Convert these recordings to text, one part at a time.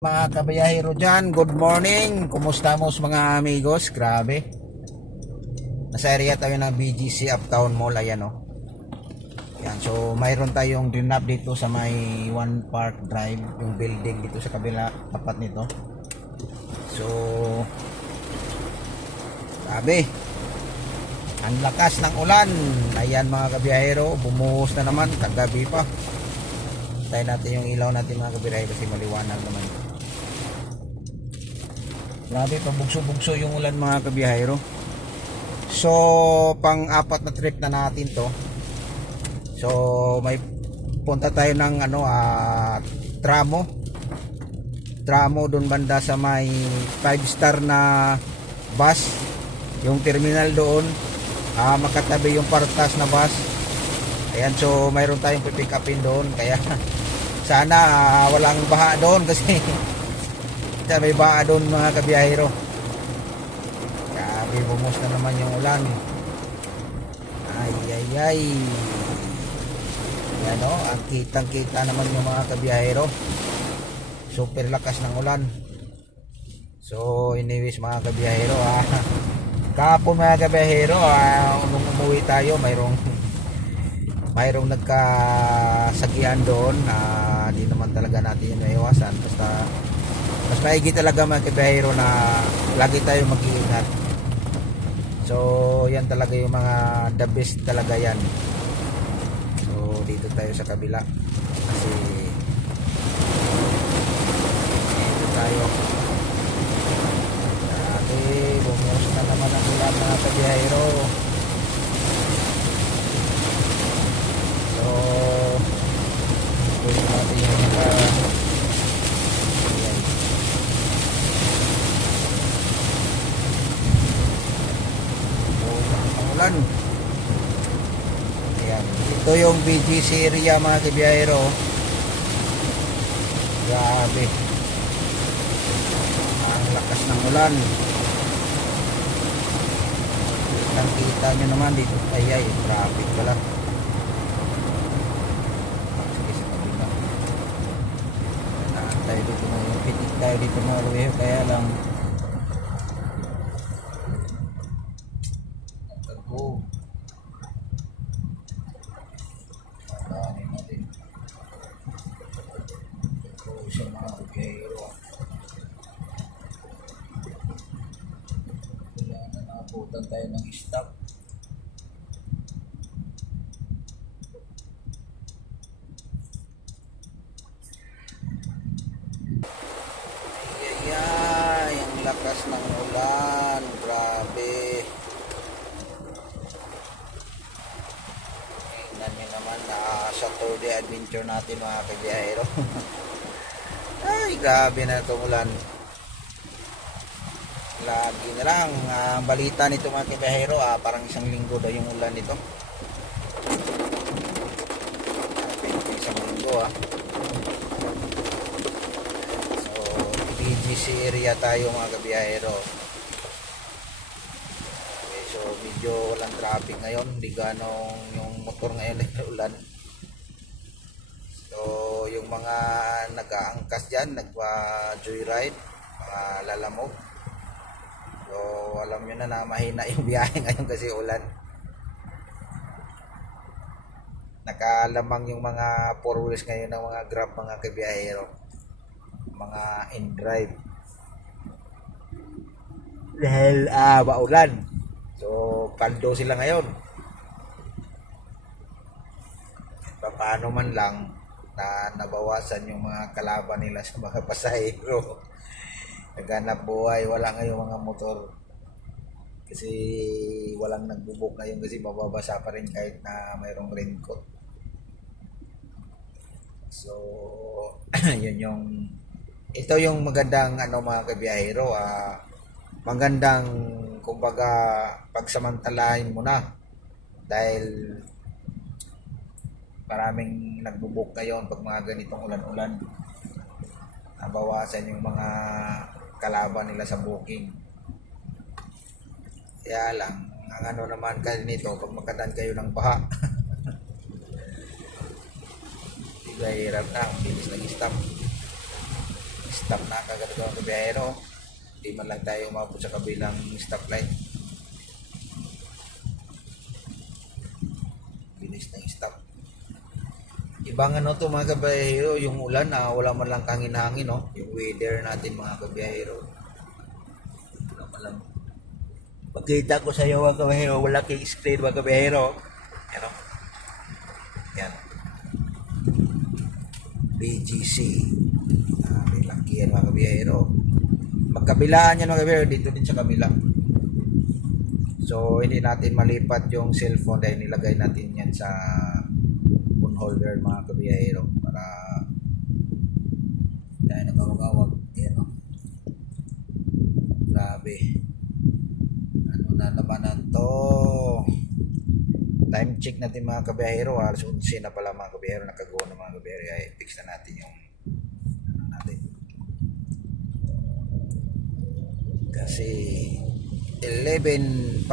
Mga kabiyahero dyan, good morning. Kumusta mo mga amigos? Grabe. Nasa area tayo ng BGC Uptown Mall. Ayan o. Yan. So mayroon tayong dinap dito sa may One Park Drive. Yung building dito sa kabila. Tapat nito. So grabe. Ang lakas ng ulan. Ayan mga kabiyahero. Bumuhos na naman. Kagabi pa. Tayo natin yung ilaw natin mga kabiyahero kasi maliwanag naman. Grabe, pabugso-bugso yung ulan mga kabiyahero. So, pang-apat na trip na natin to. So, may punta tayo ng tramo. Tramo doon banda sa may 5-star na bus. Yung terminal doon, makatabi yung partas na bus. Ayan, so mayroon tayong pipick upin doon. Kaya, sana walang baha doon kasi may baa doon mga kabiyahero. Grabe, bumos na naman yung ulan. Ay. Yan o, ang kitang kita naman yung mga kabiyahero. Super lakas ng ulan. So anyways mga kabiyahero, kahapon mga kabiyahero, nung umuwi tayo mayroong nagkasagian doon. Di naman talaga natin yung naiwasan. Basta mas maigi talaga mga kabiyahero na lagi tayo mag-iingat. So yan talaga yung mga the best talaga yan. So dito tayo sa kabila kasi dito tayo. Grabe, bumuhos na naman ang ulan mga kabiyahero. So pwede natin yung ulan. Ayan. Ito yung BGC area mga kabiyahero. Grabe. Ang lakas ng ulan. Kita nyo naman dito. Ay, traffic pala. Sige sa kabila. Tayo dito mga pitik tayo dito mga kabiyahero. Kaya lang naabutan tayo ng stop. Ay, ang lakas ng ulan. Grabe. Tingnan nyo naman sa Saturday adventure natin mga kabiyahero. Ay, grabe na itong ulan. Lagi na lang ang balita nito mga kabiyahero, parang isang linggo daw yung ulan nito. Isang linggo So BGC area tayo mga kabiyahero. Okay, so medyo walang traffic ngayon, hindi ganong yung motor ngayon ay ulan. So yung mga nag-aangkas dyan, nagpa-joyride, mga lalamog, so alam nyo na mahina yung biyahe ngayon kasi ulan. Nakalamang yung mga 4 wheels ngayon ng mga grab mga kabiyahero, mga in-drive dahil maulan. So paldo sila ngayon. Paano man lang na nabawasan yung mga kalaban nila sa mga pasahero. Naghanap buhay, wala ngayong mga motor kasi walang nagbubuk ngayon kasi mababasa pa rin kahit na mayroong raincoat. So ito yung magandang mga kabiyahero, magandang kumbaga pagsamantalahin mo na dahil maraming nagbubuk ngayon pag mga ganitong ulan-ulan. Nabawasan yung mga kalaban nila sa booking. Kaya lang, ang naman kayo nito, pag magkadaan kayo ng baha, hirap na, ang bilis ng stop na kagad mga kabiyahero. Hindi man lang tayo umabot sa kabilang stoplight. Bilis ng stop. Ibang ano to mga kabiyahero, yung ulan na wala man lang hangin-hangin, no? Yung weather natin mga kabiyahero. Wala man lang. Pagkita ko sa iyo mga kabiyahero, wala kay screen mga kabiyahero. Yan, no? Yan. BGC. May laki yan mga kabiyahero. Magkabilaan yan mga kabiyahero, dito din sa kabila. So hindi natin malipat yung cellphone dahil nilagay natin yan sa phone holder mga kabiyahero para dahil nagawag-awag. Yan, no? Grabe. Ano na naman to? Time check natin mga kabiyahero. Alas 11 na pala mga kabiyahero. Nakago na mga kabiyahero. Ay, fix na natin yung ano natin. Kasi 11.05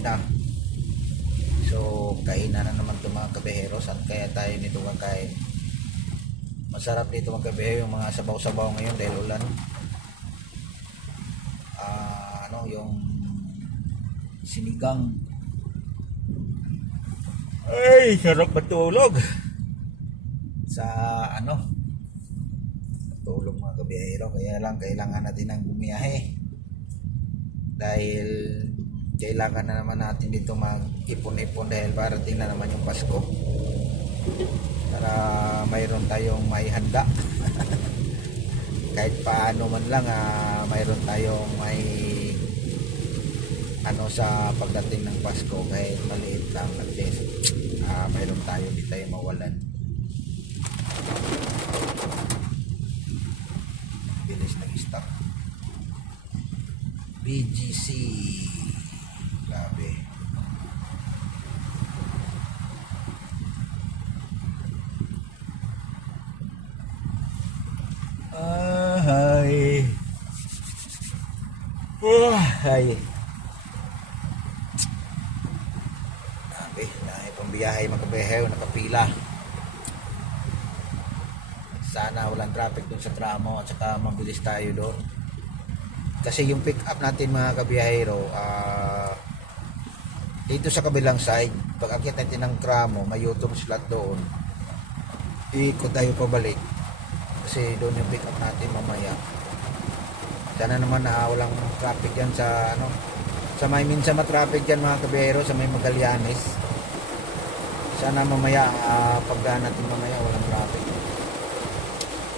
na. So, kainan na naman ito mga kabiyahero. Saan kaya tayo nito kakain? Masarap dito mga kabiyahero yung mga sabaw-sabaw ngayon dahil ulan. Yung sinigang. Ay, sarap matulog. Sa matulog mga kabiyahero. Kaya lang kailangan natin ng bumiyahe. Dahil kailangan na naman natin dito mag-ipon-ipon dahil parating na naman yung Pasko. Para mayroon tayong may handa. Kahit paano man lang mayroon tayong may sa pagdating ng Pasko, kahit maliit lang at least mayroon tayo, di tayo mawalan. Bilis ng stock. BGC. Grabe. Ay. Ay. Grabe, dahil pambiyahe mga kabiyahero, nakapila. Sana walang traffic dun sa tramo at saka mabilis tayo doon. Kasi yung pick up natin mga kabiyahero, dito sa kabilang side, pag akit natin ng tramo, may U-turn slot doon. Iikot tayo pabalik. Kasi doon yung pick up natin mamaya. Sana naman walang traffic yan sa sa may minsan matraffic yan mga kabiyahero sa may Magallanes. Sana mamaya pagdaan natin mamaya walang traffic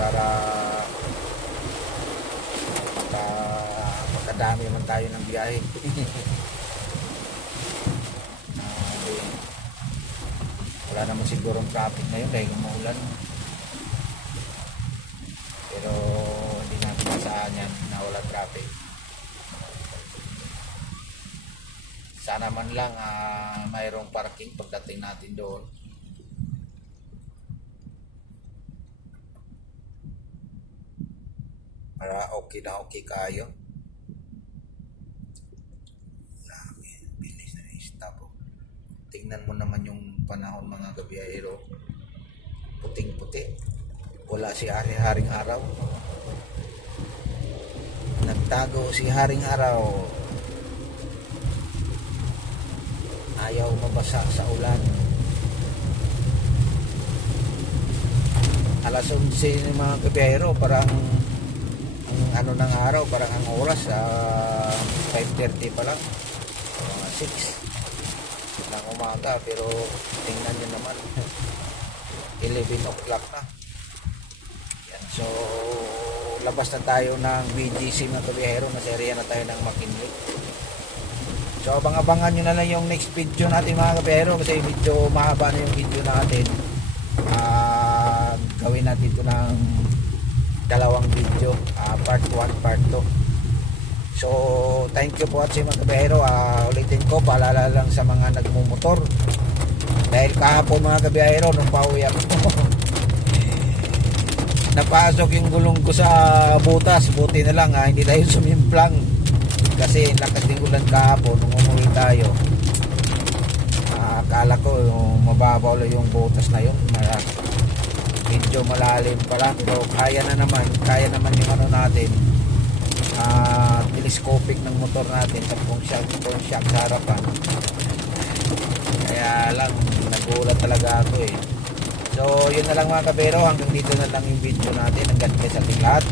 para makadami naman tayo ng biyahe. Wala naman sigurong traffic na yun dahil umuulan. Pero hindi natin masaan yan na wala traffic. Sana man lang mayroong parking pagdating natin doon. Para okay na okay kayo. Bilis na stop. Tingnan mo naman yung panahon mga kabiyahero. Puting-puti. Wala si Haring Araw. Nagtago si Haring Araw. Ayaw mabasa sa ulan. Alas 11 ng mga kabiyahero, parang ang ng araw, parang ang oras 5:30 pa lang. 6 ng umaga, pero tingnan nyo naman 11 o'clock na. Yan, so labas na tayo ng BGC mga kabiyahero, naseriya na tayo ng McKinley. So abang-abangan nyo na lang yung next video natin mga kabiyahero, kasi medyo mahaba na yung video natin. Gawin natin ito ng dalawang video, part 1, part 2. So thank you po at si mga kabiyahero. Ulitin ko, paalala lang sa mga nagmumotor, dahil kahapon mga kabiyahero nung pauwi ako napasok yung gulong ko sa butas. Buti na lang hindi tayo sumimplang kasi lakas ng ulan kahapon nung umuwi tayo. Akala ko yung mababaw lang yung butas na yun. medyo malalim pala, pero kaya naman yung ano natin, telescopic ng motor natin, 10 shock sa harapan. Kaya lang nagulat talaga ako eh. So yun na lang mga kabero, hanggang dito na lang yung video natin. Hanggang sa ating lahat,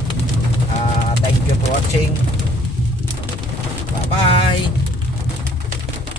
thank you for watching. Bye bye.